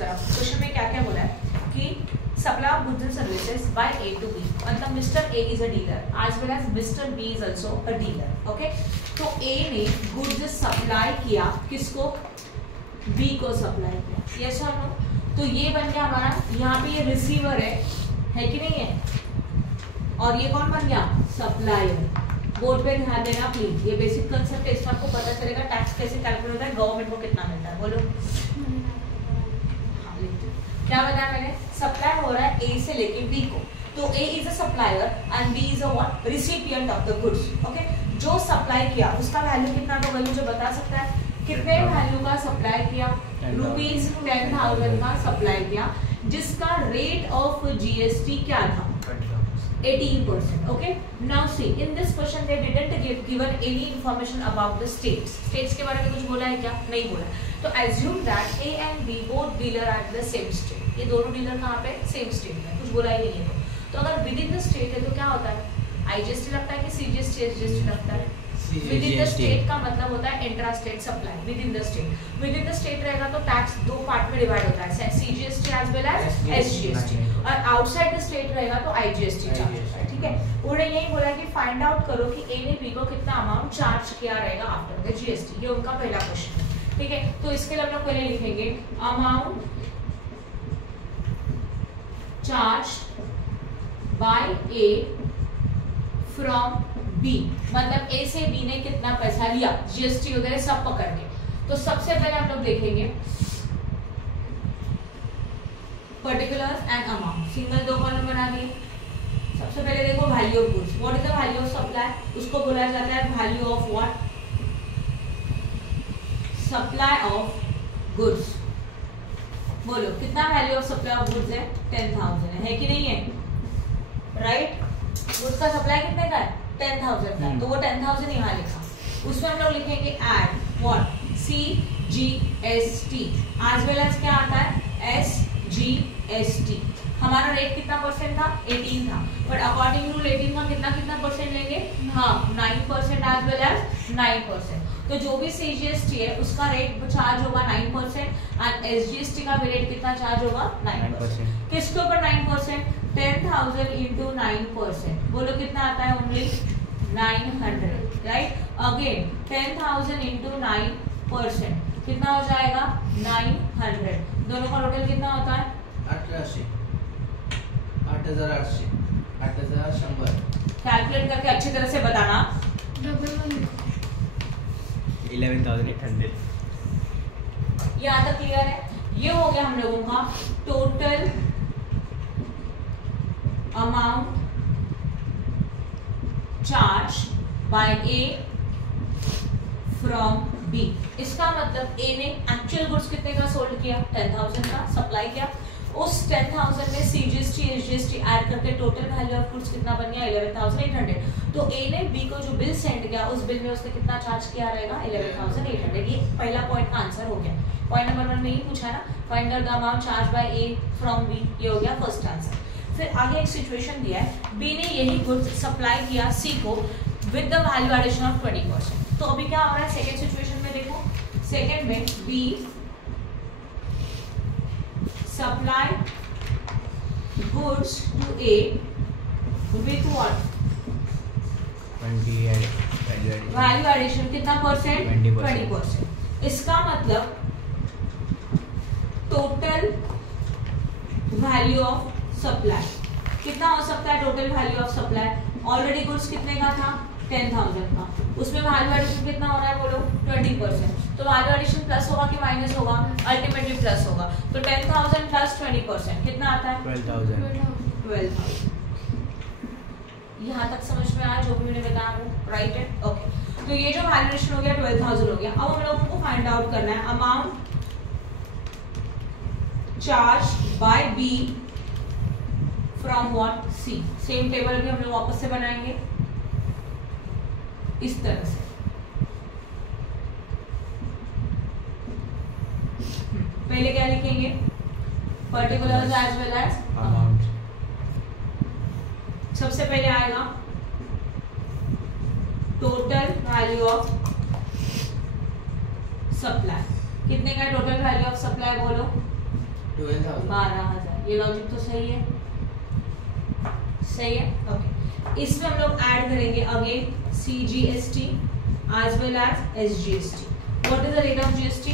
Question में क्या क्या बोला है कि supply of goods and services by A to B, मतलब mister A is a dealer as well as mister B is also a dealer. Okay, तो A ने गुड्स सप्लाई किया किसको? बी को सप्लाई किया। यस और नो? तो ये बन गया हमारा, यहाँ पे ये रिसीवर है कि नहीं है, और ये कौन बन गया? सप्लायर। बोर्ड पे ध्यान देना प्लीज, ये बेसिक कंसेप्ट है, इसमें आपको पता चलेगा टैक्स कैसे कैलकुलेट होता है, गवर्नमेंट को कितना मिलता है। बोलो क्या बताया मैंने? सप्लाई हो रहा है ए से लेके बी को, तो A is a supplier and B is a what? Recipient of the goods. Okay, जो सप्लाई किया उसका वैल्यू कितना तो वैल्यू जो बता सकता है? कितने वैल्यू का सप्लाई किया? रुपीज 10,000 का सप्लाई किया, जिसका रेट ऑफ जीएसटी क्या था? 18%. Okay, now see in this question they didn't given any information about the states के बारे में कुछ बोला है क्या? नहीं बोला। तो assume that A and B both dealer at the same state, ये दोनों डीलर कहाँ पे? सेम स्टेट में, कुछ बोला ही नहीं है। तो अगर विद इन द स्टेट है तो क्या होता है? आईजीएसटी लगता है कि सीजीएसटी एसजीएसटी लगता है? विद इन द स्टेट का मतलब होता है intra state supply. Within the state रहेगा तो टैक्स दो पार्ट में डिवाइड होता है, CGST as well as SGST, और आउटसाइड द स्टेट रहेगा तो आईजीएसटी चार्ज होता है। ठीक है, उन्होंने यही बोला कि फाइंड आउट करो कि ए ने बी को कितना अमाउंट चार्ज किया रहेगा आफ्टर द जीएसटी। ये उनका पहला क्वेश्चन है। ठीक है, तो इसके लिए हम लोग पहले लिखेंगे amount charge by A from B, मतलब ए से बी ने कितना पैसा लिया, जीएसटी वगैरह सब पकड़ के। तो सबसे पहले हम लोग देखेंगे पर्टिकुलर्स एंड अमाउंट, सिंगल दो कॉलम बना दिए। सबसे पहले देखो value of goods, what is the value of supply? उसको बोला जाता है value of what? Supply of goods. बोलो कितना value of supply of goods है? 10,000 है कि नहीं है? राइट, गुड्स का सप्लाई कितने का है? 10,000 का, तो वो 10,000 यहाँ लिखा। उसमें हम लोग लिखेंगे add what? CGST as well as क्या आता है? SGST। हमारा रेट कितना परसेंट था? 18 था, बट अकॉर्डिंग टू 18 का कितना परसेंट लेंगे? हाँ, 9% एज वेल एज 9%। तो जो भी CGST है उसका रेट चार्ज होगा 9% एंड SGST का भी रेट कितना चार्ज होगा? 9%। किसके ऊपर 9%? 10,000 इंटू 9%। बोलो कितना आता है? ओनली 900। राइट, अगेन 10,000 इंटू 9% कितना हो जाएगा? 900। दोनों का टोटल कितना होता है? 8,800 8,100। कैलकुलेट करके अच्छी तरह से बताना। 11,800। यहाँ तक क्लियर है? ये हो गया हम लोगों का total amount charge by A from B. इसका मतलब ए ने एक्चुअल गुड्स कितने का सोल्ड किया? 10,000 का सप्लाई किया। उस 10,000 में सीजीएसटी एसजीएसटी ऐड करके टोटल वैल्यू ऑफ गुड्स कितना बन गया? 11,800। तो ए ने बी को जो बिल सेंड किया उस बिल में उसने कितना चार्ज किया रहेगा? 11,800। ये पहला पॉइंट का आंसर हो गया। पॉइंट नंबर 1 में ही पूछा है ना, find out the amount charge by A from B, ये हो गया फर्स्ट आंसर। फिर आगे एक सिचुएशन दिया है, बी ने यही गुड्स सप्लाई किया सी को with the value addition of 20%। तो अभी क्या हो रहा है सेकेंड सिचुएशन में? देखो सेकेंड में B supply goods to A with what? Value addition कितना परसेंट? 20%। इसका मतलब टोटल वैल्यू ऑफ सप्लाई कितना हो सकता है? Total value of supply already goods कितने का था? 10,000 का, उसमें वैल्यू एडिशन कितना हो रहा है? बोलो 20%। तो वैल्यू एडिशन प्लस होगा कि माइनस होगा? अल्टीमेटली प्लस होगा। तो 10,000 प्लस 20% कितना आता है? 12,000। यहाँ तक समझ में आया जो भी मैंने बताया आपको? राइट है, ओके। तो ये जो वैल्यू एडिशन हो गया 12,000 हो गया। अब हम लोगों को फाइंड आउट करना है amount charge by B from what? C. Same table भी हम लोग वापस से बनाएंगे इस तरह से। पहले क्या लिखेंगे? Particulars as well as amount. सबसे पहले आएगा टोटल वैल्यू ऑफ सप्लाई। कितने का टोटल वैल्यू ऑफ सप्लाई? बोलो 12,000. 12,000. ये लॉजिक तो सही है, सही है. ओके, इसमें हम लोग ऐड करेंगे again CGST as well as SGST. What is the rate of GST?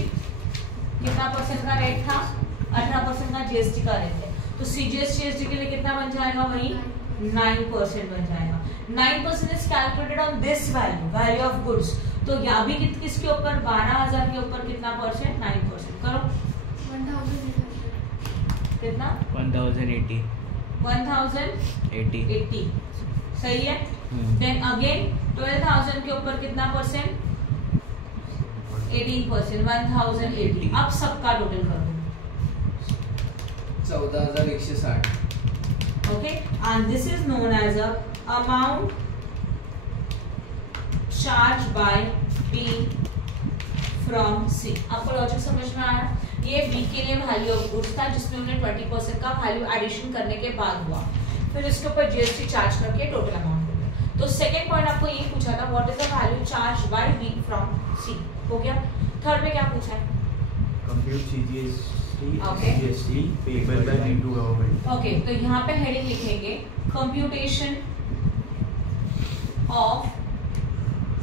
कितना परसेंट का रेट था? 18% का GST का रेट है. तो CGST के लिए कितना बन जाएगा? वही 9% बन जाएगा. 9% is calculated on this value of goods. तो यहाँ भी किसके ऊपर? 12,000 के ऊपर कितना परसेंट? 9%. करो 1,000. कितना? 1080. 1080. सही है. देन अगेन 12,000 के ऊपर कितना परसेंट? 18%. 1080. अब सबका टोटल कर दो. 14,160. Okay, and this is known as a amount charged by B from C. आपको लॉजिक समझ में आया? ये B के लिए वैल्यू ऑफ गुड्स था जिसमें हमने 20% का वैल्यू एडिशन करने के बाद हुआ, फिर इसके ऊपर GST चार्ज करके टोटल अमाउंट हो गया. तो सेकंड पॉइंट आपको ये पूछा था, what is the value charge by B from C. हो गया. थर्ड में क्या पूछा है? Compute CGST, Okay. SGST payable by B to government. Okay, तो यहाँ पे हेडिंग लिखेंगे कंप्यूटेशन ऑफ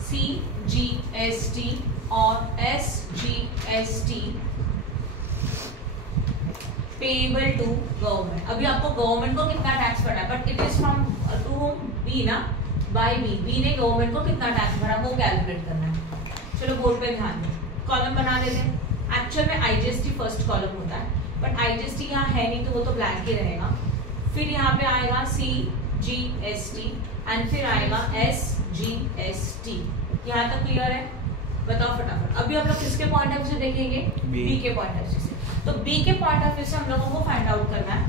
CGST और SGST पेएबल टू गवर्नमेंट. अभी आपको गवर्नमेंट को कितना टैक्स भरना है, but it is from to whom? B ना, बाय बी. बी ने गवर्नमेंट को कितना टैक्स भरा वो कैलकुलेट करना है. चलो बोर्ड पे ध्यान दो. कॉलम बना देते हैं. एक्चुअल में IGST फर्स्ट कॉलम होता है, बट IGST यहाँ है नहीं तो वो तो ब्लैंक ही रहेगा. फिर यहाँ पे आएगा CGST एंड फिर आएगा SGST. यहाँ तक क्लियर है? बताओ फटाफट. अभी हम लोग किसके पॉइंट ऑफ व्यू से देखेंगे? B के पॉइंट ऑफ व्यू से. तो B के पॉइंट ऑफ व्यू से हम लोगों को फाइंड आउट करना है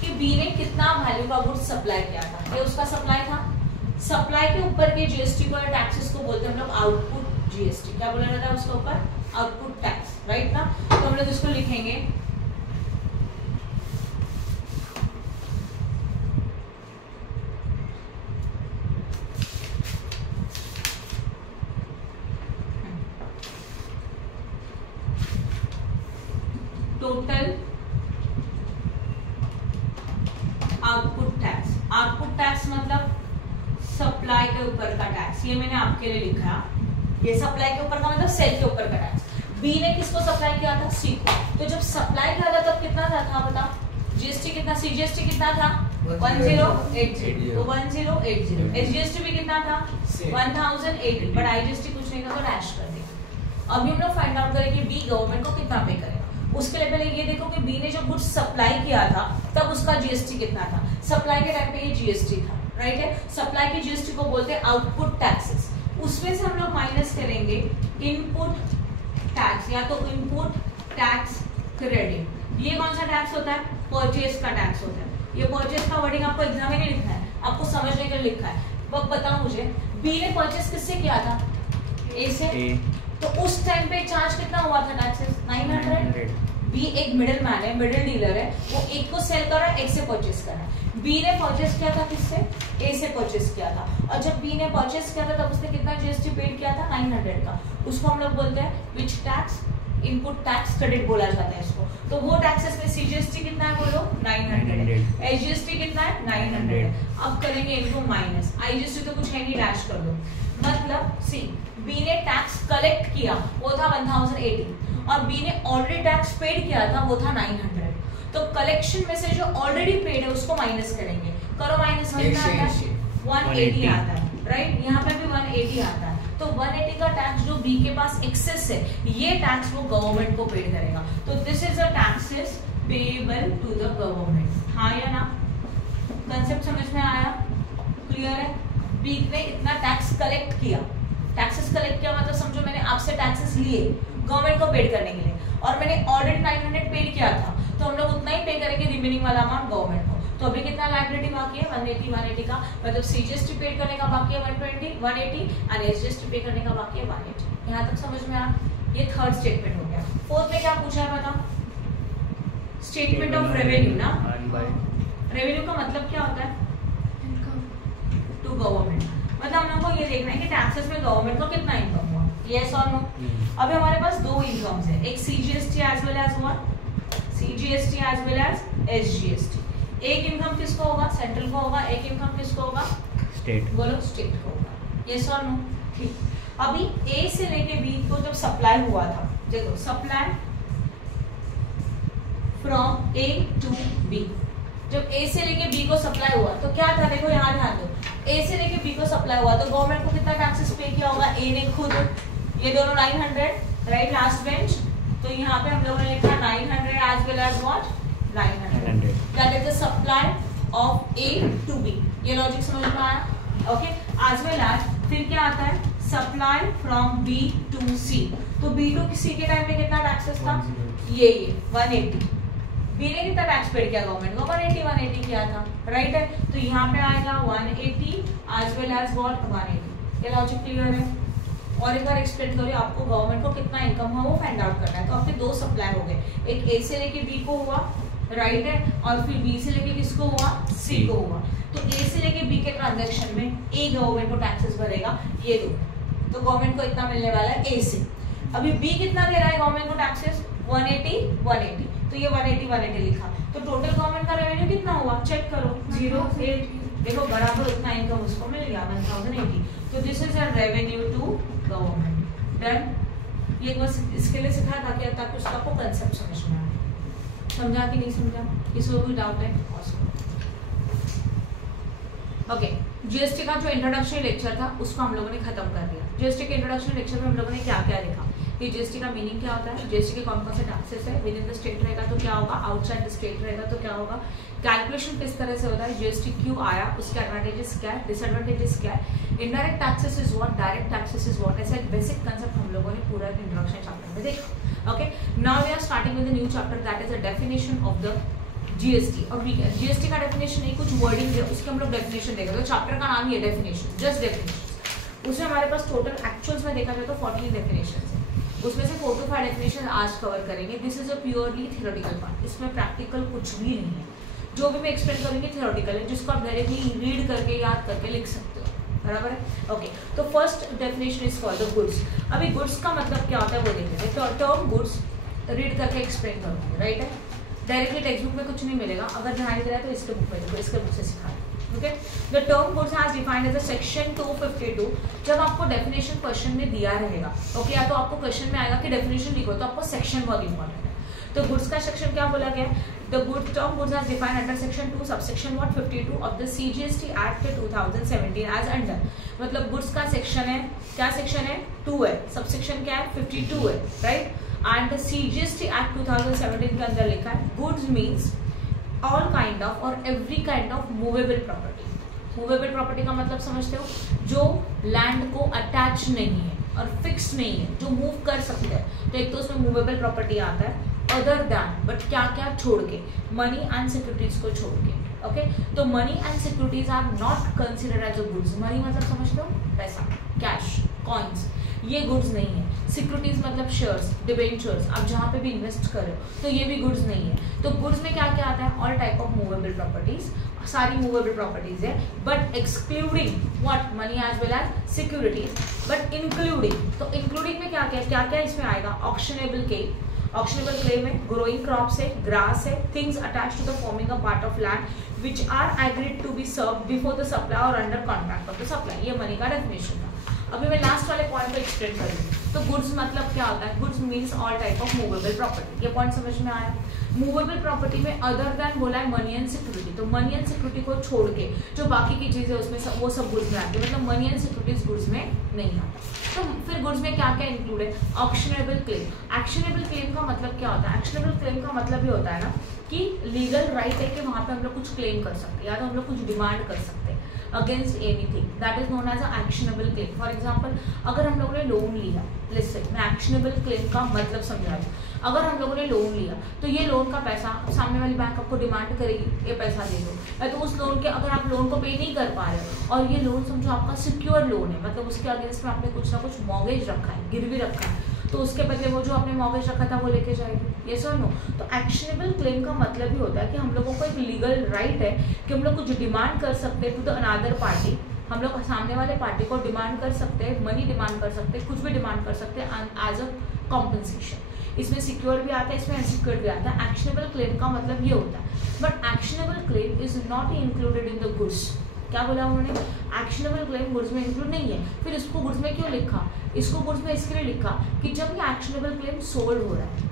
कि B ने कितना वैल्यू का गुड्स सप्लाई किया था. ये उसका सप्लाई था. सप्लाई के ऊपर के GST को या टैक्सेस को बोलते हैं हम लोग आउटपुट GST. क्या बोला जाता है उसके ऊपर? Output tax. राइट ना. तो हम लोग इसको लिखेंगे total output tax. Output tax मतलब सप्लाई के ऊपर का टैक्स. ये मैंने आपके लिए लिखा. ये सप्लाई के ऊपर का मतलब सेल के ऊपर का टैक्स. बी ने किसको सप्लाई किया था? सी को. तो जब सप्लाई किया था तब कितना था बताओ? GST कितना? CGST कितना था? 1080. तो 1080. SGST भी कितना था? 1080. बट IGST कुछ नहीं था तो डैश कर दिया. अभी हम लोग फाइंड आउट करेंगे बी गवर्नमेंट को कितना पे करेगा. उसके लिए पहले ये देखो कि बी ने जो गुड्स सप्लाई किया था तब उसका GST कितना था. सप्लाई के टाइम पे ये GST था. राइट है. सप्लाई की GST को बोलते हैं आउटपुट टैक्सेस. उसमें से हम लोग माइनस करेंगे इनपुट टैक्स या तो इनपुट टैक्स क्रेडिट. ये कौन सा टैक्स होता है? परचेज का टैक्स होता है. ये परचेज का वर्डिंग आपको एग्जाम में नहीं लिखना है, आपको समझने के लिए लिखा है. अब बताओ मुझे बी ने परचेज किससे किया था? ए से. तो उस टाइम पे चार्ज कितना हुआ था टैक्सेस? 900. बी एक मिडिल मैन है, मिडिल डीलर है. वो एक को सेल कर रहा है, एक से परचेज कर रहा है. बी ने परचेज किया था किससे? ए से परचेज किया था. और जब बी ने परचेज किया था तब उसने कितना GST पेड किया था? 900 का. उसको हम लोग बोलते हैं विच टैक्स? इनपुट टैक्स क्रेडिट बोला जाता है इसको. तो वो टैक्सेस में CGST कितना है बोलो? 900. SGST कितना है? 900. अब करेंगे इनको माइनस. IGST तो कुछ है नहीं, डैश कर दो. मतलब सी बी ने टैक्स कलेक्ट किया वो था 1080 और बी ने ऑलरेडी टैक्स पेड किया था वो था 900. तो कलेक्शन में से जो ऑलरेडी पेड है उसको माइनस करेंगे. करो माइनस. कितना आता है? 180 आता है. राइट. यहाँ पे भी 180 आता है. तो 180 का टैक्स जो बी के पास एक्सेस है ये टैक्स वो गवर्नमेंट को पेड करेगा. तो this is a taxes payable to the government. हाँ या ना? कंसेप्ट समझ में आया? क्लियर है? बी ने इतना टैक्स कलेक्ट किया. टैक्सेस कलेक्ट किया मतलब समझो मैंने आपसे टैक्सेस लिए गवर्नमेंट को पेड करने के लिए और मैंने ऑलरेडी 900 पेड किया था तो हम लोग उतना ही पे करेंगे रिमेनिंग वाला अमाउंट गवर्नमेंट को. तो अभी कितना लायबिलिटी बाकी है? 180 का. मतलब CGST पे करने का बाकी है 180 और SGST पे करने का बाकी है 180. यहाँ तक समझ में आया? ये थर्ड स्टेटमेंट हो गया. फोर्थ में क्या पूछा है बताओ? स्टेटमेंट ऑफ रेवेन्यू ना. रेवेन्यू का मतलब क्या होता है? To government. मतलब हम लोग को ये देखना है कि टैक्सेस में गवर्नमेंट को कितना इनकम हुआ. यस और नो? अभी हमारे पास दो इनकम्स है. एक CGST as well as what? CGST GST as well as SGST. एक इनकम किसको होगा? सेंट्रल को होगा। एक इनकम किसको होगा? स्टेट। बोलो स्टेट को होगा। यस और नो? ठीक। अभी ए से लेके बी को जब सप्लाई हुआ था, देखो supply from A to B, जब ए से लेके बी को सप्लाई हुआ तो क्या था? देखो यहाँ ध्यान दो, ए से लेके बी को सप्लाई हुआ तो गवर्नमेंट को कितना टैक्सेस पे किया होगा? ए ने खुद, ये दोनों 900, राइट, लास्ट बेंच। तो यहाँ पे हम लोगों ने लिखा 900 as well as what? 900। That is the supply of A to B. ये लॉजिक समझ में आया? ओके, एज वेल एज फिर क्या आता है? सप्लाई फ्रॉम बी टू सी। तो बी टू सी के टाइम पे कितना टैक्सेस था? ये 180। बी ने कितना टैक्स पेड किया गवर्नमेंट को? 180 किया था, राइट है। तो यहाँ पे आएगा 180 एज वेल एज व्हाट? 180। ये लॉजिक क्लियर है? और एक बार एक्सप्लेन करिए, आपको गवर्नमेंट को कितना इनकम है वो फाइंड आउट करना है। तो आपके दो सप्लाई हो गए, एक ए से लेके बी को हुआ, राइट है, और फिर बी से लेके किसको हुआ? सी को हुआ। तो ए से लेके बी के ट्रांजैक्शन में ए गवर्नमेंट को टैक्सेस भरेगा, ये दो, तो गवर्नमेंट को इतना मिलने वाला है ए से। अभी बी कितना दे रहा है गवर्नमेंट को टैक्सेस? 180, तो ये 180 लिखा। तो टोटल गवर्नमेंट का रेवेन्यू कितना हुआ? चेक करो, 0.8। देखो बराबर उतना इनकम उसको मिल गया, 1080। तो this is a revenue to government. Done. ये बस इसके लिए सिखाया ताकि उसका आपको कंसेप्ट समझ में आए। समझा कि नहीं समझा? किसी को कोई डाउट है? ओके, जीएसटी का जो इंट्रोडक्शन लेक्चर था उसको हम लोगों ने खत्म कर दिया। जीएसटी के इंट्रोडक्शन लेक्चर में हम लोगों ने क्या क्या देखा कि जीएसटी का मीनिंग क्या होता है, जीएसटी के कौन कौन से टैक्सेस है, विद इन द स्टेट रहेगा तो क्या होगा, आउटसाइड द स्टेट रहेगा तो क्या होगा, कैलकुलेशन किस तरह से होता है, जीएसटी क्यों आया, उसके एडवांटेजेस क्या है, डिसएडवांटेजेस क्या है, indirect taxes is what, direct taxes is what. ऐसा एक बेसिक कंसेप्ट हम लोगों ने पूरा इंट्रोडक्शन चैप्टर में देखा। Okay, now we are starting with the new chapter, that is a definition of the GST. और जीएसटी का डेफिनेशन नहीं, कुछ वर्डिंग है उसके हम लोग डेफिनेशन देखेंगे। तो चैप्टर का नाम ही है डेफिनेशन, जस्ट डेफिनेशन। उसमें हमारे पास टोटल एक्चुअल्स में देखा जाए तो 14 डेफिनेशन है, उसमें से 4 to 5 डेफिनेशन आज कवर करेंगे। This is a purely theoretical part, इसमें प्रैक्टिकल कुछ भी नहीं है। जो भी मैं एक्सप्लेन करूंगी थियोरेटिकल है, जिसको आप डायरेक्टली रीड करके याद करके लिख सकते हो, बराबर है। ओके, तो first definition is for the goods. अभी गुड्स का मतलब क्या होता है वो देख लेते हैं। तो टर्म गुड्स रीड करके एक्सप्लेन करूंगी, राइट है। डायरेक्टली टेक्स्ट बुक में कुछ नहीं मिलेगा, अगर ध्यान दे रहा है तो इसके बुक में देखो, इसके बुक से सिखा। Okay, the term goods has defined as a section 252। जब आपको डेफिनेशन क्वेश्चन में दिया रहेगा, ओके, या तो आपको क्वेश्चन में आएगा कि डेफिनेशन लिखो, तो आपको सेक्शन बहुत इंपॉर्टेंट है। तो गुड्स का सेक्शन क्या बोला गया है? The good term goods has defined under section 2 subsection 152 of the CGST act 2017 as under. मतलब गुड्स का सेक्शन है, क्या सेक्शन है? 2 है, सबसेक्शन क्या है? 52 है, राइट। एंड सीजीएसटी एक्ट 2017 के अंदर लिखा है goods means all kind of और every kind of movable property. Movable property का मतलब समझते हो? जो लैंड को अटैच नहीं है और फिक्स नहीं है, जो मूव कर सकते हैं। तो एक तो उसमें मूवेबल प्रॉपर्टी आता है, अदर दैन, बट क्या क्या छोड़ के, मनी एंड सिक्योरिटीज को छोड़ के। ओके, तो money and securities are not considered as a goods. Money मतलब समझते हो? पैसा, कैश, कॉइन्स, ये गुड्स नहीं है। सिक्योरिटीज मतलब शेयर्स, डिबेंचर्स, आप जहाँ पे भी इन्वेस्ट कर रहे हो, तो ये भी गुड्स नहीं है। तो गुड्स में क्या क्या आता है? All type of movable properties, सारी मूवेबल प्रॉपर्टीज है, but excluding what, money as well as securities, but including. तो इंक्लूडिंग में क्या क्या इसमें आएगा? Actionable claim. ऑक्शनेबल क्लेम में ग्रोइंग क्रॉप्स है, ग्रास है, things attached to the forming a part of land which are agreed to be served before the supply और under contract of the supply. ये मनी का definition था। अभी मैं last वाले पॉइंट को एक्सप्लेन करूंगी। तो गुड्स मतलब क्या होता है? Goods means all type of movable property. ये पॉइंट समझ में आया? मूवेबल प्रॉपर्टी में अदर देन बोला है मनी एंड सिक्योरिटी। तो मनी एंड सिक्योरिटी को छोड़ के जो बाकी की चीजें उसमें वो सब गुड्स में आती है, मतलब मनी एंड सिक्योरिटीज गुड्स में नहीं आता। तो फिर गुड्स में क्या क्या इंक्लूड है? ऑक्शनेबल क्लेम। एक्शनेबल क्लेम का मतलब क्या होता है? एक्शनेबल क्लेम का मतलब ये होता है ना कि लीगल राइट है कि वहां पे हम लोग कुछ क्लेम कर सकते हैं, या तो हम लोग कुछ डिमांड कर सकते हैं against anything, that is known as a actionable claim. For example, अगर हम लोगों ने लोन लिया, लिसन, मैं एक्शनेबल क्लेम का मतलब समझा दूं। अगर हम लोगों ने लोन लिया तो ये लोन का पैसा सामने वाली बैंक आपको डिमांड करेगी, ये पैसा दे दो, या तो उस लोन के अगर आप लोन को पे नहीं कर पा रहे हो और ये लोन समझो आपका सिक्योर लोन है, मतलब उसके अगेंस्ट में आपने कुछ ना कुछ मॉर्गेज रखा है, गिरवी रखा है, तो उसके बदले वो जो आपने मॉर्गेज रखा था वो लेके जाएगी। ये सर नो। तो एक्शनेबल क्लेम का मतलब ही होता है कि हम लोगों को एक लीगल राइट है कि हम लोग कुछ डिमांड कर सकते हैं टू द अनदर पार्टी। हम लोग सामने वाले पार्टी को डिमांड कर सकते हैं, मनी डिमांड कर सकते हैं, कुछ भी डिमांड कर सकते हैं एज अ कॉम्पनसेशन। इसमें सिक्योर्ड भी आता है, इसमें अनसिक्योर्ड भी आता है। एक्शनेबल क्लेम का मतलब ये होता है, but actionable claim is not included in the goods. क्या बोला उन्होंने? एक्शनेबल क्लेम गुड्स में इंक्लूड नहीं है। फिर इसको गुड्स में क्यों लिखा? इसको गुड्स में इसके लिए लिखा कि जब ये एक्शनेबल क्लेम सोल्ड हो रहा है,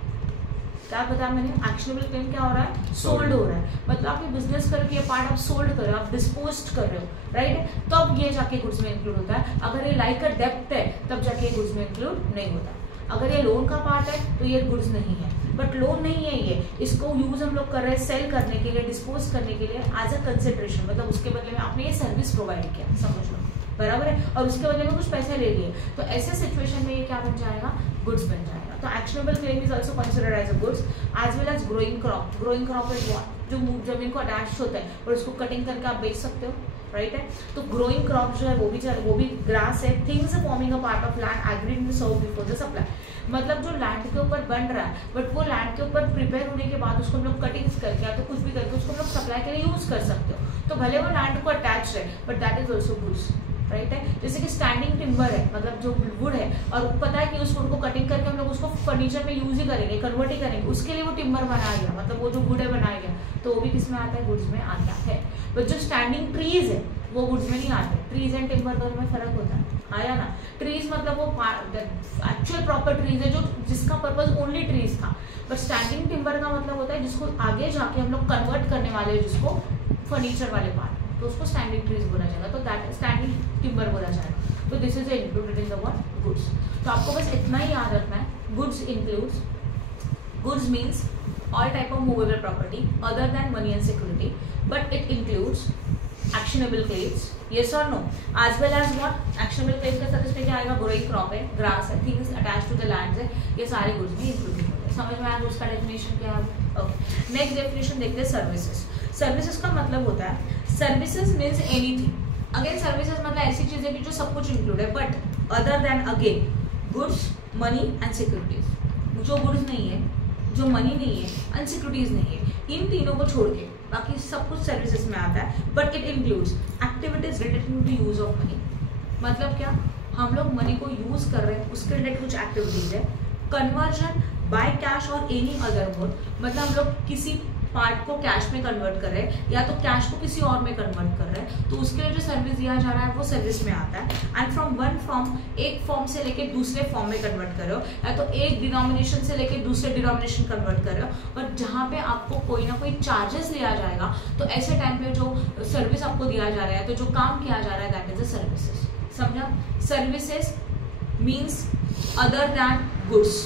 क्या बताया मैंने? एक्शनेबल क्लेम क्या हो रहा है? सोल्ड हो रहा है। मतलब आप ये बिजनेस करके ये पार्ट आप सोल्ड कर रहे हो, आप डिस्पोज कर रहे हो, राइट? तब ये जाके गुड्स में इंक्लूड होता है। अगर ये लाइक अ डेब्ट है तब जाके ये गुड्स में इंक्लूड नहीं होता। अगर ये लोन का पार्ट है तो ये गुड्स नहीं है, बट लोन नहीं है ये, इसको यूज हम लोग कर रहे हैं सेल करने के लिए, डिस्पोज करने के लिए एज अ कंसिडरेशन, मतलब उसके बदले में आपने ये सर्विस प्रोवाइड किया, समझ लो, बराबर है, और उसके बदले में कुछ पैसे ले लिए, तो ऐसे सिचुएशन में ये क्या बन जाएगा? गुड्स बन जाएगा। तो actionable claim is also considered as a goods as well as growing crop. Growing crop is what? जो जमीन को अटैच होता है और उसको कटिंग करके आप बेच सकते हो, राइट है? तो ग्रोइंग क्रॉप जो है वो भी ग्रास है। Things forming a part of land agreed in serve before the supply, मतलब जो लैंड के ऊपर बन रहा है, बट वो लैंड के ऊपर प्रिपेयर होने के बाद उसको हम लोग कटिंग्स करके या तो कुछ भी करके उसको हम लोग सप्लाई के लिए यूज कर सकते हो। तो भले वो लैंड को अटैच है, but that is also goods, right है? जैसे कि स्टैंडिंग टिम्बर है, मतलब जो वुड है और पता है कि उस वुड को कटिंग करके हम लोग उसको फर्नीचर में यूज ही करेंगे, कन्वर्ट ही करेंगे, उसके लिए वो टिम्बर बनाया गया, मतलब वो जो वुड है बनाया गया, तो वो भी किस में आता है? गुड्स में आता है। बट जो स्टैंडिंग ट्रीज है वो गुड्स में नहीं आते। ट्रीज एंड टिम्बर दोनों में फर्क होता है, आया ना? ट्रीज मतलब वो एक्चुअल प्रॉपर ट्रीज है जो जिसका पर्पज ओनली ट्रीज था, बट स्टैंडिंग टिम्बर का मतलब होता है जिसको आगे जाके हम लोग कन्वर्ट करने वाले हैं, जिसको फर्नीचर वाले पार्ट, तो उसको स्टैंडिंग ट्रीज बोला जाएगा, तो दैट स्टैंडिंग टिम्बर बोला जाएगा। तो this is included in the word goods. तो आपको बस इतना ही याद रखना है, goods includes, goods means all type of movable property other than money and security, but it includes actionable claims, yes or no, as well as what? actionable claims का service में क्या आएगा? growing crop है, grass है, things attached to the lands है, ये सारे goods में इंक्लूडेड होते हैं। समझ में आया गुड्स का डेफिनेशन क्या है? ओके, नेक्स्ट डेफिनेशन देखते हैं सर्विसेज। सर्विसेज का मतलब होता है, services means anything. Again services मतलब ऐसी चीजें कि जो सब कुछ इंक्लूड है, but other than again goods, money and securities. जो गुड्स नहीं है, जो मनी नहीं है, अनसिक्योरिटीज नहीं है, इन तीनों को छोड़ के बाकी सब कुछ सर्विसेज में आता है। But it includes activities related to use of money. मतलब क्या? हम लोग मनी को यूज कर रहे हैं, उसके रिलेटेड कुछ एक्टिविटीज है। कन्वर्जन बाय कैश और एनी अदर मोड, मतलब हम लोग किसी पार्ट को कैश में कन्वर्ट कर रहे हैं या तो कैश को किसी और में कन्वर्ट कर रहे हैं, तो उसके लिए जो सर्विस दिया जा रहा है वो सर्विस में आता है। एंड फ्रॉम वन फॉर्म, एक फॉर्म से लेके दूसरे फॉर्म में कन्वर्ट कर रहे हो, या तो एक डिनोमिनेशन से लेके दूसरे डिनोमिनेशन कन्वर्ट कर रहे हो, और जहाँ पे आपको कोई ना कोई चार्जेस लिया जाएगा, तो ऐसे टाइम पे जो सर्विस आपको दिया जा रहा है, तो जो काम किया जा रहा है, दैट इज अ सर्विसेज। समझा? Services means other than goods.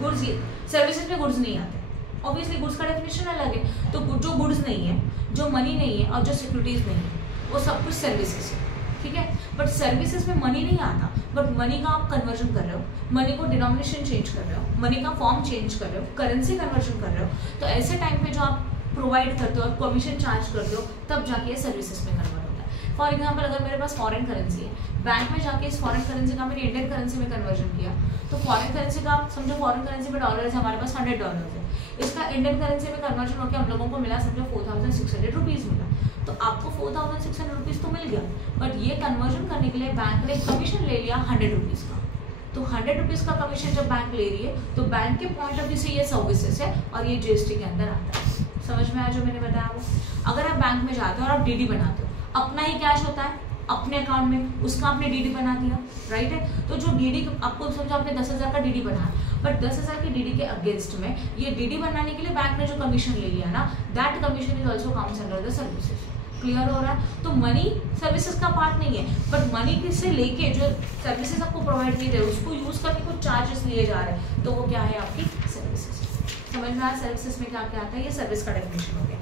Goods, services में गुड्स नहीं आते, ऑब्वियसली गुड्स का डेफिनेशन अलग है। तो जो गुड्स नहीं है, जो मनी नहीं है और जो सिक्योरिटीज नहीं है, वो सब कुछ सर्विसेज है, ठीक है? बट सर्विसेज में मनी नहीं आता, बट मनी का आप कन्वर्जन कर रहे हो, मनी को डिनोमिनेशन चेंज कर रहे हो, मनी का फॉर्म चेंज कर रहे हो, करेंसी कन्वर्जन कर रहे हो, तो ऐसे टाइम पे जो आप प्रोवाइड करते हो और कमीशन चार्ज करते हो, तब जाके ये सर्विसेज में कन्वर्ट होता है। फॉर एग्जाम्पल, अगर मेरे पास फॉरेन करेंसी है, बैंक में जाके इस फॉरेन करेंसी का मैंने इंडियन करेंसी में कन्वर्जन किया, तो फॉरेन करेंसी का आप समझो, फॉरेन करेंसी में डॉलर है, हमारे पास $100 है, इसका इंडियन करेंसी में कन्वर्जन होकर हम लोगों को मिला समझो 4600 रुपीज मिला, तो आपको 4600 रुपीज तो मिल गया, बट ये कन्वर्जन करने के लिए बैंक ने कमीशन ले लिया 100 रुपीज का। तो 100 रुपीज का कमीशन जब बैंक ले रही है, तो बैंक के पॉइंट ऑफ व्यू से ये सर्विसेज है और ये जीएसटी के अंदर आता है। समझ में आया जो मैंने बताया वो? अगर आप बैंक में जाते हो और आप डीडी बनाते हो, अपना ही कैश होता है अपने अकाउंट में, उसका आपने डीडी बना दिया, राइट है? तो जो डीडी आपको समझो आपने 10,000 का डीडी बनाया, बट 10,000 की डीडी के अगेंस्ट में ये डीडी बनाने के लिए बैंक ने जो कमीशन ले लिया ना, that commission is also counts under the services. Clear हो रहा है? तो मनी सर्विसेज का पार्ट नहीं है, बट मनी से लेके जो सर्विसेज आपको प्रोवाइड किए रहे उसको यूज करके कुछ चार्जेस लिए जा रहे हैं, तो वो क्या है? आपकी सर्विसेज। समझ में आया सर्विसेज में क्या क्या आता है? ये सर्विस का डेफिनेशन हो गया।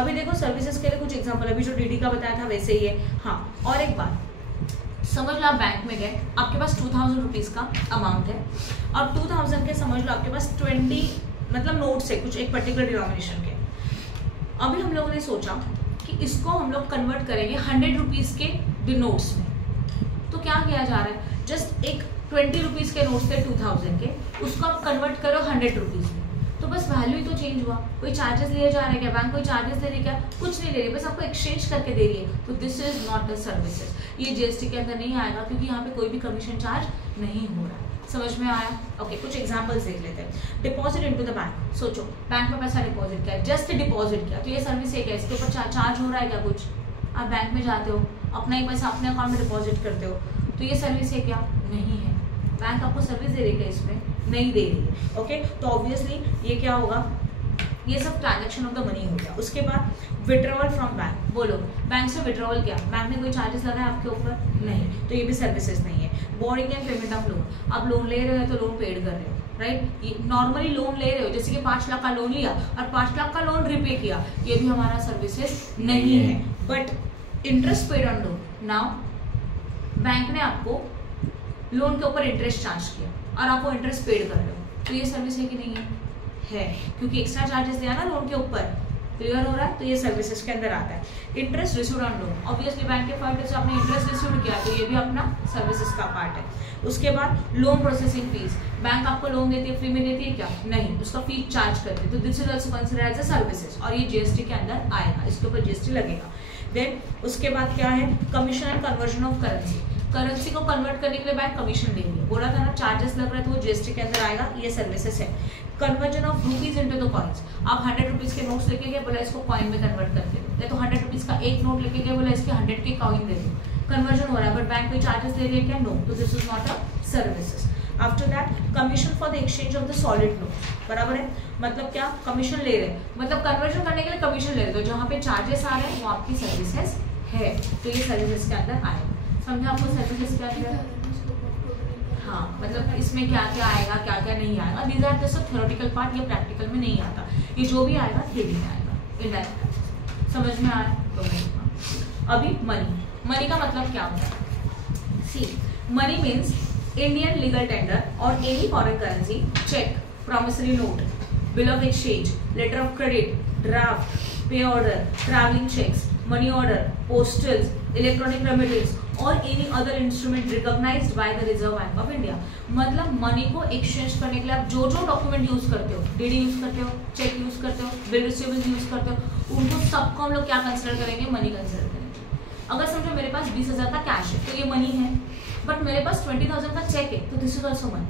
अभी देखो सर्विसेज के लिए कुछ एग्जांपल, अभी जो डीडी का बताया था वैसे ही है। हाँ, और एक बात समझ लो, आप बैंक में गए, आपके पास 2000 रुपीज का अमाउंट है, और 2000 के समझ लो आपके पास 20 मतलब नोट्स है कुछ एक पर्टिकुलर डिनोमिनेशन के। अभी हम लोगों ने सोचा कि इसको हम लोग कन्वर्ट करेंगे 100 रुपीज के नोट्स में, तो क्या किया जा रहा है? जस्ट एक 20 रुपीज के नोट्स थे 2000 के, उसको आप कन्वर्ट करो 100 रुपीज में, तो बस वैल्यू ही तो चेंज हुआ। कोई चार्जेस लिए जा रहे हैं क्या? बैंक कोई चार्जेस दे रही है क्या? कुछ नहीं ले रही, बस आपको एक्सचेंज करके दे रही है, तो this is not a services. ये जीएसटी के अंदर नहीं आएगा, क्योंकि यहाँ पे कोई भी कमीशन चार्ज नहीं हो रहा है। समझ में आया? ओके, कुछ एग्जांपल्स देख लेते हैं। डिपॉजिट इनटू द बैंक, सोचो बैंक में पैसा डिपॉजिट किया, जस्ट डिपॉजिट किया, तो ये सर्विस एक है, इसके ऊपर चार्ज हो रहा है क्या कुछ? आप बैंक में जाते हो, अपना ही पैसा अपने अकाउंट में डिपॉजिट करते हो, तो ये सर्विस है क्या? नहीं है। बैंक आपको सर्विस दे रही है इसमें? नहीं दे रही है। ओके, तो ऑब्वियसली ये क्या होगा? ये सब ट्रांजैक्शन ऑफ द मनी हो गया। उसके बाद विड्रॉवल फ्रॉम बैंक, बोलो बैंक से विड्रॉवल किया, बैंक ने कोई चार्जेस लगाया आपके ऊपर? नहीं, तो ये भी सर्विसेज नहीं है। Boring and payment of loan, आप लोन ले रहे हो तो लोन पेड कर रहे हो, राइट? नॉर्मली लोन ले रहे हो, जैसे कि 5 लाख का लोन लिया और 5 लाख का लोन रिपे किया, ये भी हमारा सर्विसेज नहीं है। But interest paid on loan, now bank ने आपको लोन के ऊपर इंटरेस्ट चार्ज किया और आपको इंटरेस्ट पेड कर रहे हो, तो ये सर्विस है कि नहीं है? है, क्योंकि एक्स्ट्रा चार्जेस दिया ना लोन के ऊपर। क्लियर हो रहा है? तो ये सर्विसेज के अंदर आता है। Interest received on loan, obviously bank के फंड से आपने इंटरेस्ट रिसीव्ड किया, तो ये भी अपना सर्विसेज का पार्ट है। उसके बाद लोन प्रोसेसिंग फीस, बैंक आपको लोन देती है, फ्री में देती है क्या? नहीं, उसका फीस चार्ज करती है, तो this is also considered as a services, और ये जीएसटी के अंदर आएगा, इसके ऊपर जीएसटी लगेगा। देन उसके बाद क्या है? Commission and conversion of currency, currency को कन्वर्ट करने के लिए बैंक कमीशन देंगे, बोला था ना, चार्जेस लग रहा है तो वो जीएसटी के अंदर आएगा, ये सर्विसेज है। Conversion of rupees into the coins, आप 100 रुपीज के नोट्स लेके गए, बोला इसको कॉइन में कन्वर्ट करके दो, या तो 100 रुपीज का एक नोट लेके गए, बोला इसके 100 के कॉइन दे दो, कन्वर्जन हो रहा है, बट बैंक कोई चार्जेस ले रही है क्या? नो, तो this is not a services. After that commission for the exchange of the solid note, बराबर है, मतलब क्या? कमीशन ले रहे हैं, मतलब कन्वर्जन करने के लिए कमीशन ले रहे हो, तो जहाँ पे चार्जेस आ रहे हैं वो आपकी सर्विसेज है, तो ये सर्विसेज के अंदर आएगा। समझा आपको सर्विसेज क्या है? हाँ, मतलब इसमें क्या क्या आएगा, क्या क्या नहीं आएगा, these are just theoretical part, ये प्रैक्टिकल में नहीं आता, ये जो भी आएगा थ्योरी में आएगा, इनडायरेक्ट। समझ में आया? तो अभी मनी का मतलब क्या होता है? See, money means Indian legal tender और any foreign currency, cheque, promissory note, bill of exchange, letter of credit, draft, pay order, travelling cheques, money order, postals, electronic remittance और any other instrument recognised by the Reserve Bank of India. मतलब money को exchange करने के लिए आप जो जो document use करते हो, डीडी यूज करते हो, चेक यूज करते हो, बिल रिसीवेबल्स यूज करते हो, उनको सबको हम लोग क्या कंसिडर करेंगे? मनी कंसिडर करेंगे। अगर समझो मेरे पास 20,000 का कैश है तो ये मनी है, बट मेरे पास 20,000 का चेक है तो this is also money.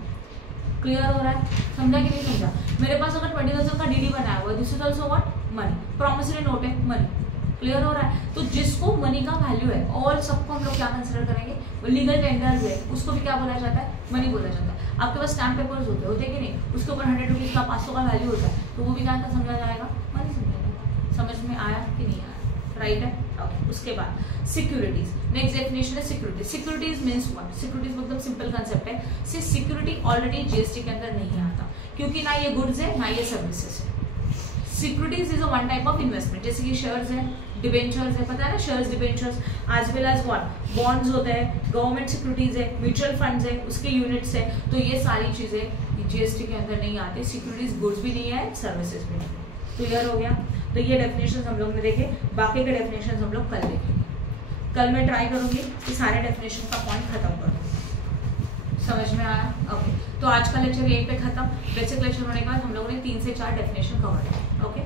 Clear हो रहा है? समझा कि नहीं समझा? मेरे पास अगर 20,000 का डीडी बनाया हुआ है, this is also what? Money. Promissory note है, मनी। क्लियर हो रहा है? तो जिसको मनी का वैल्यू है, ऑल सबको हम लोग क्या कंसिडर करेंगे? लीगल टेंडर्स है, उसको भी क्या बोला जाता है? मनी बोला जाता है। आपके पास स्टैम्प पेपर्स होते हैं कि नहीं? उसके ऊपर 100 रुपीज का 500 का वैल्यू होता है, तो वो भी क्या समझा जाएगा? मनी समझा जाएगा। समझ में आया कि नहीं आया? राइट है? ओके। उसके बाद सिक्योरिटीज, नेक्स्ट डेफिनेशन है security. Securities means what? Securities मतलब सिंपल कंसेप्ट है, सिर्फ सिक्योरिटी ऑलरेडी जीएसटी के अंदर नहीं आता, क्योंकि ना ये गुड्स है ना ये सर्विसेज है। Securities is a one type of investment, जैसे कि शेयर्स है, डिबेंचर्स है, पता है ना, shares, debentures, as well as what? Bonds होते हैं, गवर्नमेंट सिक्योरिटीज है, म्यूचुअल फंड्स है, उसके यूनिट्स है, तो ये सारी चीजें जीएसटी के अंदर नहीं आती। सिक्योरिटीज गुड्स भी नहीं है, सर्विसेज भी नहीं है। क्लियर हो गया? तो ये डेफिनेशन हम लोग ने देखे, बाकी के डेफिनेशन हम लोग कल देखेंगे। कल मैं ट्राई करूंगी कि सारे डेफिनेशन का पॉइंट खत्म कर दूँ। समझ में आया? ओके। तो आज का लेक्चर यहीं पे खत्म। बेसिक लेक्चर होने के बाद हम लोगों ने 3 से 4 डेफिनेशन कवर किया। ओके।